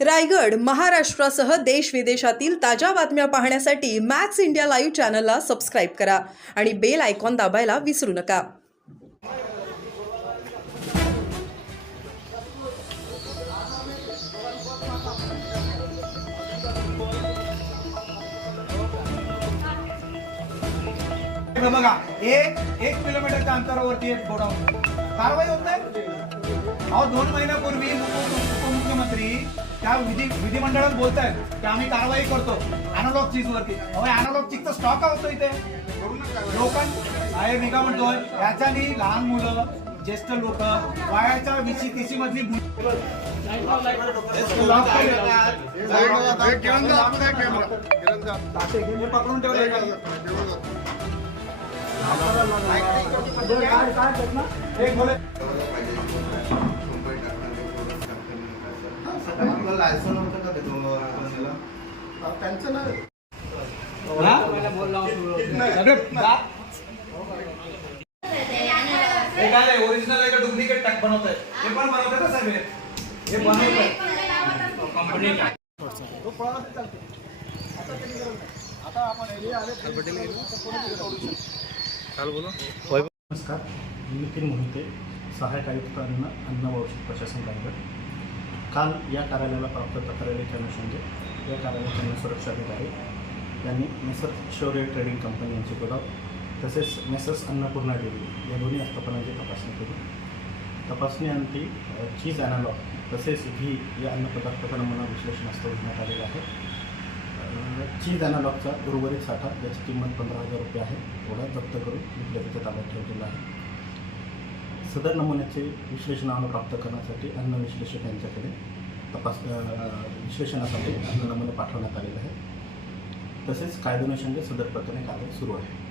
रायगड महाराष्ट्रासह देश विदेशातील ताज्या बातम्या पाहण्यासाठी मॅक्स इंडिया लाईव्ह चॅनलला सबस्क्राईब करा आणि बेल आयकॉन दाबायला विसरू नका. बघा एक एक किलोमीटरच्या अंतरावरती एक गोडाऊन. कारवाई होत नाही? अहो दोन महिन्यापूर्वी त्या विधी विधिमंडळात बोलतायत की आम्ही कारवाई करतो. अॅनालॉग चीज वरती अॅनालॉग चीजचा स्टॉक होतो इथे. लोकां आहे मी काय म्हणतोय याच्यानी लहान मुलं ज्येष्ठ लोक वयाच्या वीसी तीसी मधली पकडून ठेवले. एक बोले हा? सगळे जा- हे? काय आहे? ओरिजिनल आहे का डुप्लिकेट टाक बनवताय? हे पण बनवतात ना साहेब हे? बनवतात कंपनी नमस्कार मी नितीन मोहिते सहाय्यक आयुक्त अन्न अन्न व औषध प्रशासन रायगड काल या कार्यालयाला प्राप्त तक्रारीच्या अनुषंगे म्हणजे या कार्यालयाचे सुरक्षा अधिकारी यांनी मेसर्स शौर्य ट्रेडिंग कंपनी यांचे गोदाव तसेच मेसर्स अन्नपूर्णा डेअरी या दोन्ही आस्थापनांची तपासणी केली. तपासणीअंती चीज ॲनालॉग तसेच घी या अन्नपदार्थाचा नमुना विश्लेषण घेण्यात आलेलं आहे. चीज ॲनालॉगचा उर्वरित साठा ज्याची किंमत पंधरा हजार रुपये आहे थोडा जप्त करून विक्रेत्याच्या ताब्यात ठेवलेला आहे. सदर नमुन्याचे विश्लेषण प्राप्त करण्यासाठी अन्न विश्लेषक यांच्याकडे तपास विश्लेषणासाठी अन्न नमुने पाठवण्यात आलेले आहे तसेच कायदेनुषंगे सदर प्रकरणे कार्य सुरू आहे